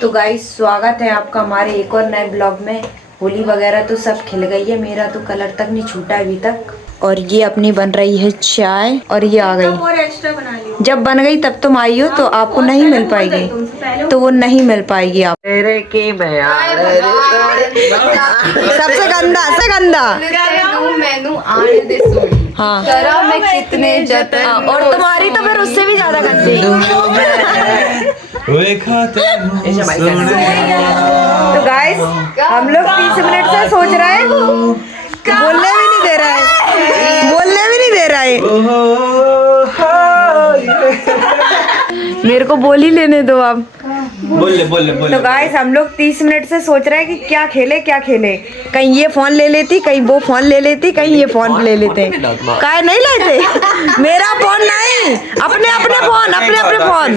तो गाइस स्वागत है आपका हमारे एक और नए ब्लॉग में। होली वगैरह तो सब खिल गई है, मेरा तो कलर तक नहीं छूटा अभी तक। और ये अपनी बन रही है चाय और ये आ गई। और एक्स्ट्रा बना ली। जब बन गई तब तुम आई हो तो आपको नहीं मिल पाएगी, तो वो नहीं मिल पाएगी आप। सबसे गंदा से गंदा हाँ मैं कितने जतन और तुम्हारी तो फिर उससे भी ज्यादा गंदी। तो गाइस हम लोग 30 मिनट से सोच रहे हैं, बोलने भी नहीं दे रहा है, बोलने भी नहीं दे रहा है। मेरे को बोल ही लेने दो अब। बोले। तो गाइस हम लोग 30 मिनट से सोच रहे हैं कि क्या खेले। कहीं ये फोन ले लेती, कहीं वो फोन ले लेती, कहीं ये फोन ले लेते। काय नहीं लेते मेरा फोन नहीं, अपने फोन।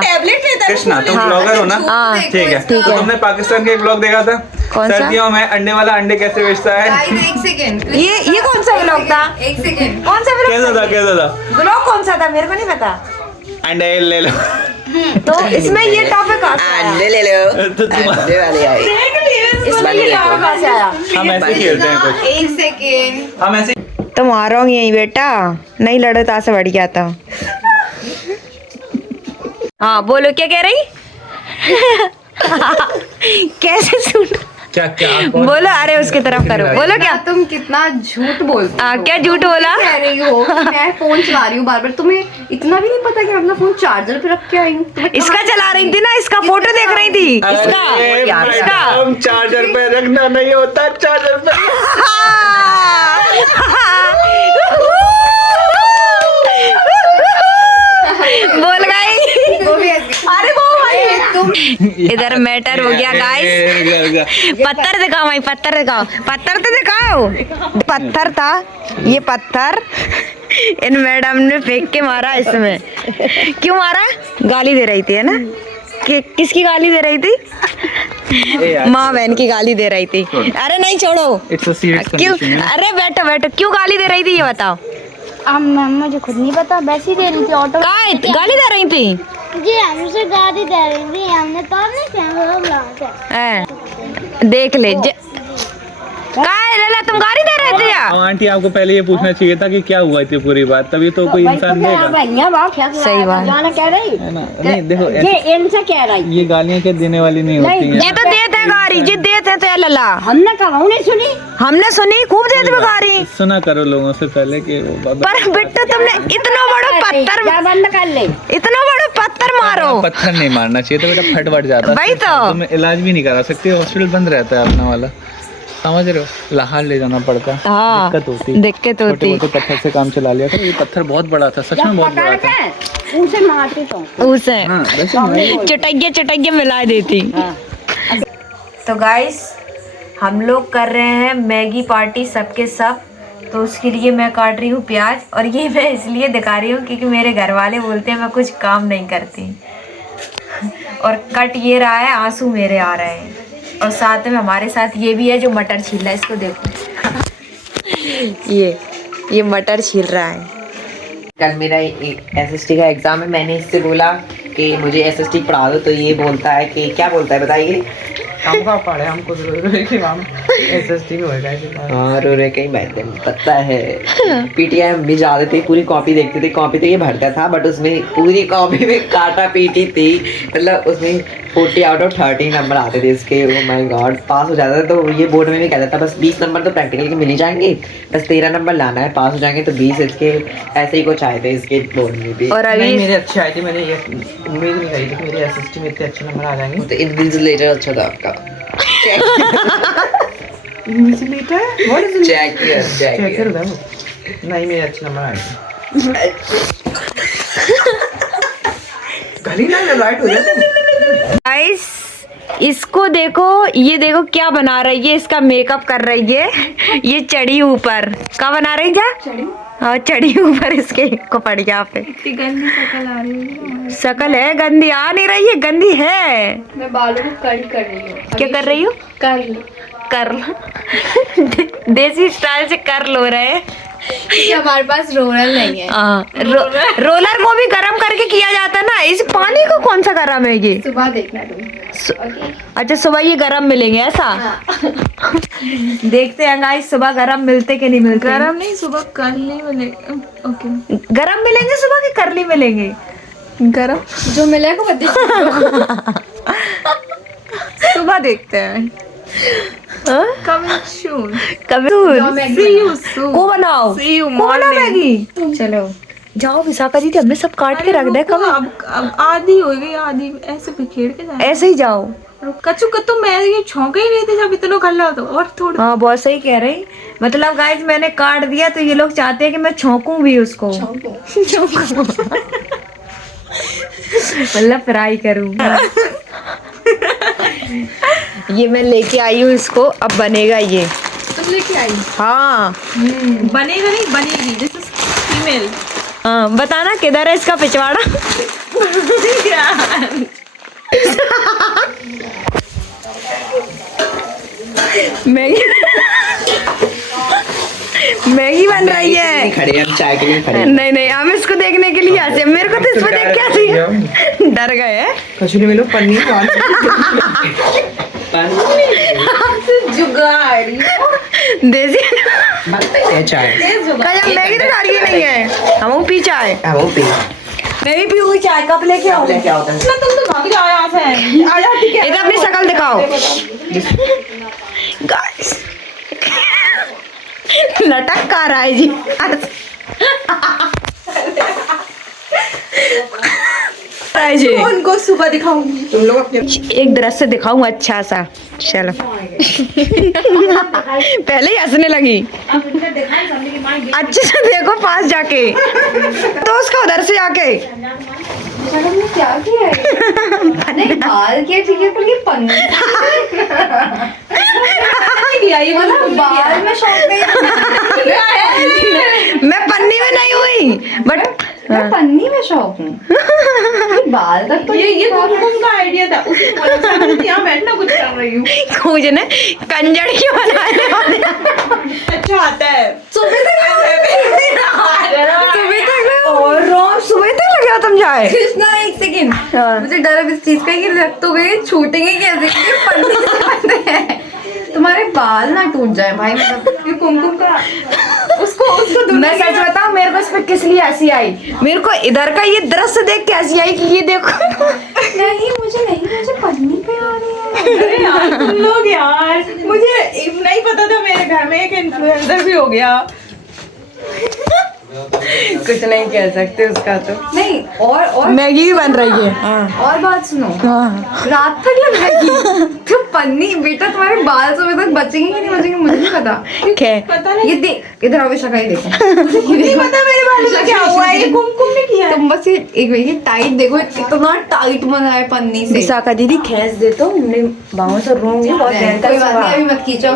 टैबलेट लेता है कृष्णा, तुम ब्लॉगर हो ना? ठीक है। तो तुमने पाकिस्तान का एक ब्लॉग देखा था सर्दियों में अंडे वाला अंडे कैसे बेचता है? एक सेकंड, ये कौन सा ब्लॉग था? एक सेकंड, कौन सा ब्लॉग? कैसा था ब्लॉग कौन सा था मेरे को नहीं पता। अंडे ले लो। तो इसमें ये टॉपिक अंडे ले लो तो अंडे वाले आए। इसमें ये टॉपिक कहाँ से आया? हम ऐसे खेलते हैं कुछ। एक सेकंड, हम ऐसे तुम आ रहा यही बेटा, नहीं लड़े तो से बढ़ गया था। हाँ बोलो क्या कह रही? कैसे सुन? क्या बोलो, अरे उसकी तरफ करो। बोलो क्या? तुम कितना झूठ बोलती हो। क्या झूठ बोला? कह रही हो मैं फोन चला रही हूँ बार बार, तुम्हें इतना भी नहीं पता कि मैं अपना फोन चार्जर पे रख के आई हूँ। इसका चला रही थी ना, इसका फोटो देख रही थी। इसका हम चार्जर पे रखना नहीं होता, चार्जर पे बोल गई। अरे वो भाई तुम इधर मैटर हो गया गाइस। पत्थर दिखाओ भाई, पत्थर दिखाओ, पत्थर तो दिखाओ। पत्थर था ये, पत्थर इन मैडम ने फेंक के मारा इसमें। क्यों मारा? गाली दे रही थी है ना? किसकी गाली दे रही थी? माँ बहन की गाली दे रही थी। अरे नहीं छोड़ो, क्यों? अरे बैठो, क्यों गाली दे रही थी ये बताओ। मुझे खुद नहीं पता, वैसे ही दे रही थी। ऑटो गाली दे रही थी जी, हमसे गाली दे रही थी, हमने तो नहीं देख ले तुम गाली दे रहे थे यार। आंटी आपको पहले ये पूछना चाहिए था कि क्या हुआ थी पूरी बात, तभी तो कोई इंसान देगा। सही बात कह रही है ना? नहीं देखो ये इनसे कह रही, ये गालियाँ क्या देने वाली नहीं होती हैं। ये तो देते हैं गाली, जी देते हैं तो लला। हमने कहा सुनी, हमने सुनी, खूब देते हैं गाली। सुना करो लोगों से पहले कि वो पर बेटा तुमने इतना बड़ा पत्थर बंद कर ले, इतना बड़ा पत्थर मारो। पत्थर नहीं मारना चाहिए, तो बेटा फट जाता है। वही तो तुम इलाज भी नहीं करा सकते, हॉस्पिटल बंद रहता है अपना वाला, समझ रहे हो? लाहौर ले जाना पड़ता है। हाँ, दिक्कत होती। छोटे पत्थर से काम चला लिया था। ये पत्थर बहुत बड़ा था, सच में बहुत बड़ा था। उसे मारती तो उसे चटैया मिला देती। तो गाइस हम लोग कर रहे हैं मैगी पार्टी सबके सब। तो उसके लिए मैं काट रही हूँ प्याज, और ये मैं इसलिए दिखा रही हूँ क्योंकि मेरे घर वाले बोलते हैं मैं कुछ काम नहीं करती। और कट ये रहा है, आंसू मेरे आ रहे हैं। और साथ में हमारे साथ ये भी है जो मटर छील रहा है, इसको देखो। ये मटर छील रहा है। कल मेरा एसएसटी का एग्ज़ाम है, मैंने इससे बोला कि मुझे एसएसटी पढ़ा दो, तो ये बोलता है कि क्या बोलता है बताइए? हम कहाँ पढ़े, हमको एसएसटी में होगा। हाँ रो रहे कहीं बैठते पता है। पीटीएम भी जाते थे, पूरी कॉपी देखते थे, कॉपी तो ये भरता था बट उसमें पूरी कॉपी में काटा पीटी थी, मतलब उसमें 40 आउट ऑफ 30 नंबर आते थे इसके। ओ माय गॉड, पास हो जाता था। तो ये बोर्ड में भी कहता था बस 20 नंबर तो प्रैक्टिकल के मिल ही जाएंगे, बस 13 नंबर लाना है, पास हो जाएंगे तो 20 इसके। ऐसे ही कुछ आए थे इसके बोर्ड में भी। और अभी मेरे अच्छे आए थे, मैंने ये उम्मीद नहीं करी थी कि मेरे एसएसटी में इतने अच्छे नंबर आ जाएंगे। तो इन्विजिलेटर अच्छा था आपका। चेक नहीं, मेरे अच्छे नंबर आए थे। गली ना लाइट हो जाए। गाइस इसको देखो, ये देखो क्या बना रही है, इसका मेकअप कर रही है। ये चढ़ी ऊपर, क्या बना रही है? हाँ चढ़ी ऊपर इसके को पड़ गया पे। गंदी शक्ल आ रही है। शक्ल है गंदी, आ नहीं रही है, गंदी है। मैं बालों को कर्ल कर रही हूँ। क्या कर रही हो? कर्ल देसी स्टाइल से कर्ल हो रहे हैं। हमारे पास रोलर नहीं है। रोलर को भी गर्म करके किया जाता है ना, इस पानी को कौन सा गर्म है ये? सुबह देखना तुम। अच्छा सुबह ये गरम मिलेंगे ऐसा? देखते हैं गाइस सुबह गरम मिलते कि नहीं मिलते। गरम नहीं, सुबह करली वाले। ओके, गरम मिलेंगे सुबह के करली मिलेंगे? गरम जो मिलेगा वो सुबह देखते हैं। हाँ? Coming soon. कभी सी यू सून। को बनाओ, See you को बना morning. मैगी। चलो जाओ विशाखा दीदी, हमने सब काट के रख दे। कब अब आधी हो गई, आधी ऐसे बिखेर के जाए। ऐसे ही जाओ। कच्चू कत्तू मैं ये छौंके ही नहीं थे जब इतना कर ला, तो और थोड़ा। हाँ बहुत सही कह रही। मतलब गाइस मैंने काट दिया तो ये लोग चाहते हैं कि मैं छौंकूं भी उसको। मतलब फ्राई करूं। ये मैं लेके आई हूँ इसको, अब बनेगा ये। तुम लेके आई? हाँ बनेगा नहीं, बनेगी। This is female. हाँ बताना किधर है इसका पिछवाड़ा। मैगी मैगी बन रही है। खड़े हम चाय के लिए खड़े। नहीं नहीं हम इसको देखने के लिए आते हैं। मेरे को तो इसको देख के आती डर गए हैं। कचौड़ी में लो पनीर जुगाड़ी देसी चाय कहीं मैगी तो डाली नहीं है। हम पी चाय, वो पी मैं भी पीऊंगी चाय। कप लेके आओ। क्या होता है? ना, तुम तो भाग जाओ यहाँ से। आ जाती क्या? इधर अपनी शक्ल दिखाओ गाइस। लटक का रहा है जी। जी उनको सुबह दिखाऊंगी। तुम लोग अपने एक दृश्य दिखाऊं अच्छा सा। चलो पहले ही हंसने लगी। अच्छे से देखो पास जाके, तो उसका उधर से आके। हमने क्या किया है? नहीं बाल किया ठीक है, पर ये पन्नी ये मतलब बाल में शौक नहीं है। मैं पन्नी में नहीं हुई बट मैं पन्नी में शौक हूँ। बाल तक तो ये कुमकुम का आइडिया था। उसी को बोला था, मैं यहाँ बैठना कुछ कर रही हूँ। मुझे ना कंजड़ की बनाने वाले। अच्छा आता है। सुबह तक और रोज सुबह तक लगा तुम जाए। कृष्णा एक सेकंड, मुझे डर है इस चीज का कि लग तो गए छूटेंगे कैसे, क्योंकि पन्नी से बंधे हैं। तुम्हारे बाल ना टूट जाए भाई। मतलब ये कुमकुम का उसको मैं सच बताऊं, मेरे को इस पे किस लिए हंसी आई, मेरे को इधर का ये दृश्य देख के हंसी आई कि ये देखो। नहीं मुझे पन्नी पे आ रही है। अरे यार तुम लोग यार, मुझे नहीं पता था मेरे घर में एक इन्फ्लुएंसर भी हो गया। कुछ नहीं कह सकते उसका तो। नहीं और मैगी भी बन रही है। और बात सुनो, हाँ। रात तक लगाएगी तो पन्नी। बेटा तुम्हारे बाल सुबह तक बचेंगे कि नहीं बचेंगे मुझे नहीं पता। पता नहीं, ये देख इधर आओ विशाखा, ये देखो। नहीं पता मेरे बाल में क्या हुआ है। ये कुमकुम ने किया है। तुम बस ये एक बार ये टाइट देखो, कितना टाइट बना है पन्नी से। विशाखा दीदी खींच दे तो हमने बाहों से रोंगी बहुत भयंकर। कोई बात नहीं, अभी मत खींचो,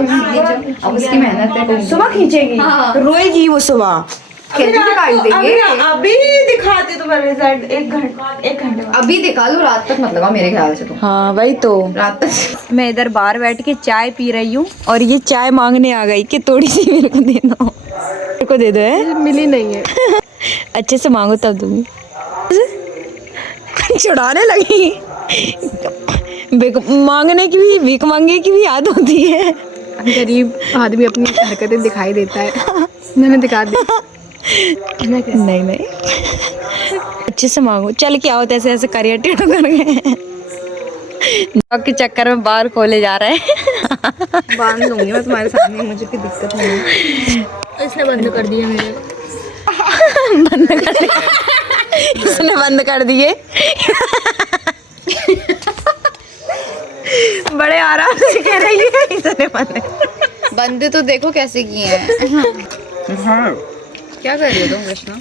अब उसकी मेहनत है। सुबह खींचेगी, हाँ। रोएगी वो सुबह। कैसे दिखाई देंगे? अभी दिखाते तुम्हें रिजल्ट एक घंटे बाद। अभी दिखा लो, रात तक मत लगाओ मेरे ख्याल से तो। हाँ वही तो। रात तक मैं इधर बाहर बैठ के चाय पी रही हूँ और ये चाय मांगने आ गई कि थोड़ी सी मेरे को देना हो। मेरे को दे दो है। मिली नहीं है। अच्छे से मांगो तब दूंगी। छुड़ाने लगी। मांगने की भी, भीख मांगने की भी याद होती है। गरीब आदमी अपनी हरकतें दिखाई देता है। मैंने दिखा दी। नहीं नहीं अच्छे से मांगो। चल क्या होता है, ऐसे ऐसे करियर टेढ़ा कर गए के चक्कर में बाहर खोले जा रहे हैं। बांध लूंगी मैं तुम्हारे सामने, मुझे कोई दिक्कत नहीं है। इसने बंद कर दिया मेरे। बंद कर दिए इसने, बंद कर दिए। बड़े आराम से कह रही है इसने बंद। बंदे तो देखो कैसे किए हैं। क्या कर रही हो तुम कृष्णा?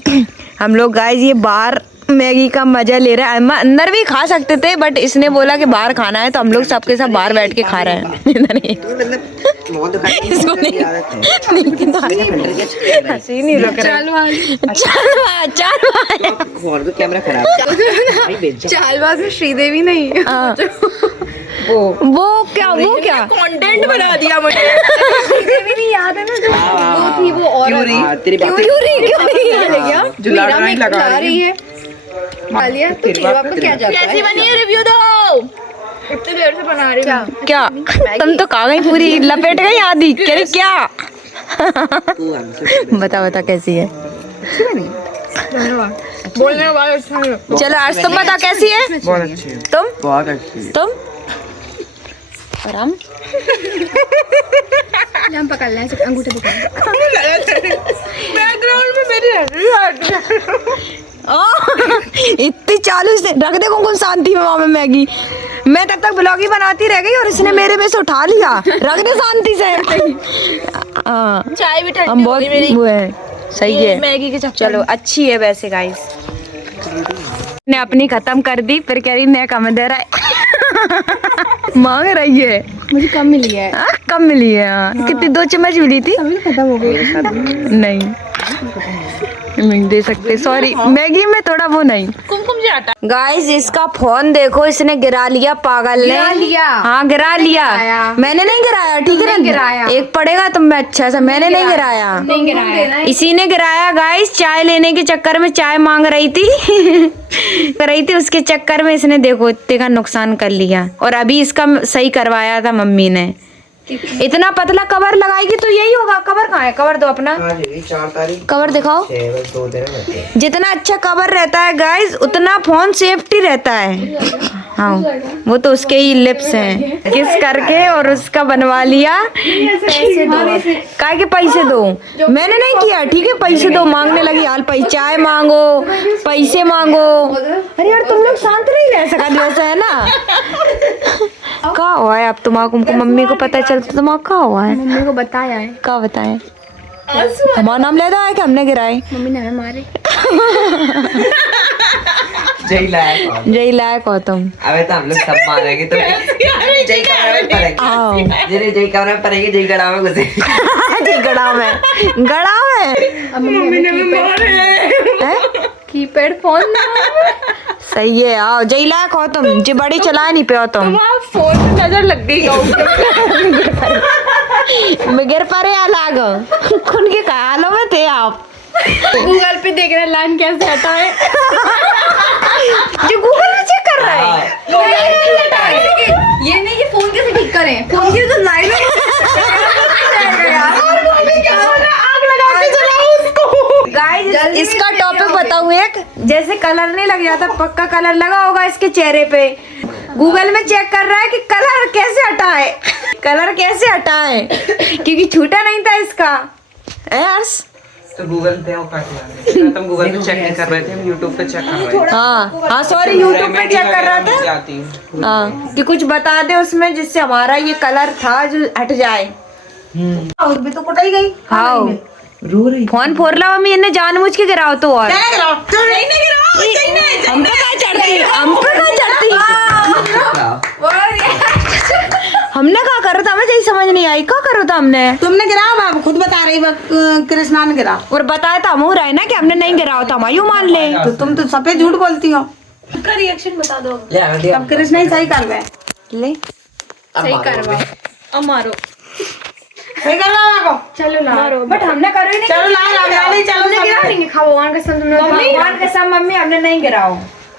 हम लोग गाइस ये बाहर मैगी का मजा ले रहे हैं। अंदर भी खा सकते थे बट इसने बोला कि बाहर खाना है तो हम लोग सबके साथ बाहर बैठ के खा रहे हैं। हंसी नहीं रुक रही। कैमरा खराब। चालबाज में श्रीदेवी नहीं। वो क्या कंटेंट बना दिया मुझे। मुझे भी नहीं याद है ना जो वो थी वो औरत तेरी बात क्यों नहीं जो लाड नहीं लगा रही है। आलिया तो तेरे बाप को क्या जाता है? कैसी बनी है रिव्यू दो। इतनी देर से बना रही हूँ। क्या तुम तो खा गई पूरी लपेट गई आधी कह रही क्या तू हमसे बता कैसी है बोलने के बाद अच्छा नहीं लगता। चलो आज तुम बता कैसी है बहुत अच्छी है। तुम बहुत अच्छी है। तुम और हम हम पकड़ लें सिर्फ अंगूठा दिखा। बैकग्राउंड में मेरी इतनी चालू से रख दे कुमकुम शांति में वहाँ में मैगी मैं तब तक ब्लॉग ही बनाती रह गई और इसने मेरे में से उठा लिया रख दे शांति से हाँ चाय भी ठंडी हम हो बहुत गई मेरी वो है सही है मैगी के चक्कर चलो अच्छी है वैसे गाइस ने अपनी खत्म कर दी फिर कह रही मैं कम दे रहा है मांग रही है मुझे कम मिली है। हाँ, कम मिली है हाँ। कितनी 2 चम्मच मिली थी अभी खत्म हो गई। नहीं दे सकते सॉरी मैगी में थोड़ा वो नहीं कुमकुम जी आता गाइस इसका फोन देखो इसने गिरा लिया पागल ने गिरा लिया? हाँ गिरा लिया गिराया। मैंने नहीं गिराया ठीक है ना गिराया। एक पड़ेगा तुम में अच्छा सा मैंने नहीं गिराया नहीं गिराया। इसी ने गिराया गाइस चाय लेने के चक्कर में चाय मांग रही थी उसके चक्कर में इसने देखो इतने का नुकसान कर लिया और अभी इसका सही करवाया था मम्मी ने इतना पतला कवर लगाएगी तो यही होगा कवर कहाँ है कवर दो अपना आज 4 तारीख कवर दिखाओ 6 बस 2 दिन बचे। जितना अच्छा कवर रहता है गाइस उतना फोन सेफ्टी रहता है हाँ वो तो उसके ही लिप्स हैं किस करके और उसका बनवा लिया काय के पैसे दो मैंने नहीं किया ठीक है पैसे दो मांगने लगी हाल चाय मांगो पैसे मांगो अरे यार तुम लोग शांत नहीं रह सका जैसा है ना क्या हुआ है अब तुम्हारा मम्मी को पता चलता तुम्हारा क्या हुआ है मम्मी को बताया है। क्या बताए हमारा नाम लेता है कि हमने गिराए मम्मी ने हमें मारे। जय लायक हो तुम अबे तो हम लोग सब मारेंगे तो जय कमरे में पड़ेंगे जय कमरे में पड़ेंगे जय गड़ा में घुसे गड़ा में अब मम्मी ने हमें मारे। कीपैड फोन सही है आओ जय लायक हो तुम जी बड़ी चला नहीं पे तुम फोन में नजर लग गई गिर परे लाग खुन के ख्यालों में थे आप गूगल पे देख रहे लाइन कैसे हटा है। जो गूगल में चेक कर रहा है ये नहीं कि फोन कैसे ठीक करें फोन की तो लाइन गाइस इसका टॉपिक बताऊं एक जैसे कलर नहीं लग जाता पक्का कलर लगा होगा इसके चेहरे पे गूगल में चेक कर रहा है कि कलर कैसे हटाए क्योंकि छूटा नहीं था इसका यस तो गूगल पे वो काट लिया तुम गूगल पे चेक नहीं कर रहे थे हम यूट्यूब पे चेक कर रहे थे हाँ सॉरी यूट्यूब पे चेक कर रहा था आती हूँ हाँ कि कुछ बता दे उसमें जिससे हमारा ये कलर था जो हट जाए भी तो कुटाई गई। हाँ रो रही फोन फोड़ ला मम्मी इन्हें जानबूझ के गिराओ तो और हम तो कहाँ चढ़ती हमने क्या करो था हमें यही समझ नहीं आई क्या करो था हमने तुमने गिराओ बाबू खुद बता रही कृष्णा ने गिरा और बताया था मुँह रहे ना कि हमने नहीं गिराओ था हम यूं मान ले तो तुम तो सफेद झूठ बोलती हो का रिएक्शन बता दो ले आने दिया अब कृष्णा ही सही कर गए ले सही करवाओ अब मारो सही करवाओ को चलो ला बट हमने करो ही नहीं चलो ला नहीं चलो तुमने गिरा नहीं खाओ भगवान कसम तुमने भगवान कसम मम्मी हमने नहीं गिराओ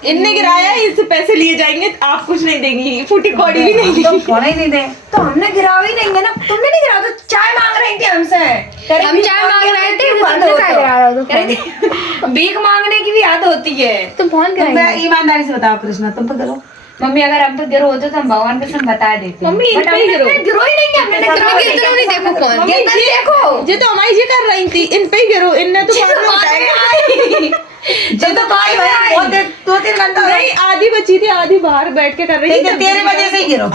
इनने गिराया इससे पैसे लिए जाएंगे आप कुछ नहीं देंगी फूटी कौड़ी भी नहीं तुम फोन ही नहीं दे तो हमने गिराओ ही नहीं है ना तुमने नहीं गिराओ तो चाय मांग रही थी हमसे हम चाय मांग रहे थे हमने क्या गिरा रहा हो भीख मांगने की भी याद होती है तुम फोन तुम कराएंगे ईमानदारी से बताओ कृष्णा तुम तो करो मम्मी अगर हम तो गिरो होते तो हम भगवान कसम बता देते मम्मी इन पे ही गिरो गिरो ही नहीं हमने नहीं देखो फोन मम्मी देखो ये तो हमारी ये कर रही थी इन पे ही गिरो इनने तो बाद में बताया जब तो भाई भाई 2-3 घंटा नहीं आधी बची थी आधी बाहर बैठ के कर रही थी तेरे वजह से ही गिरो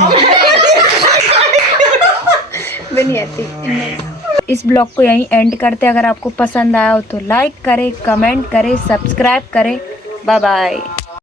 इस ब्लॉग को यहीं एंड करते अगर आपको पसंद आया हो तो लाइक करें कमेंट करें सब्सक्राइब करें बाय बाय।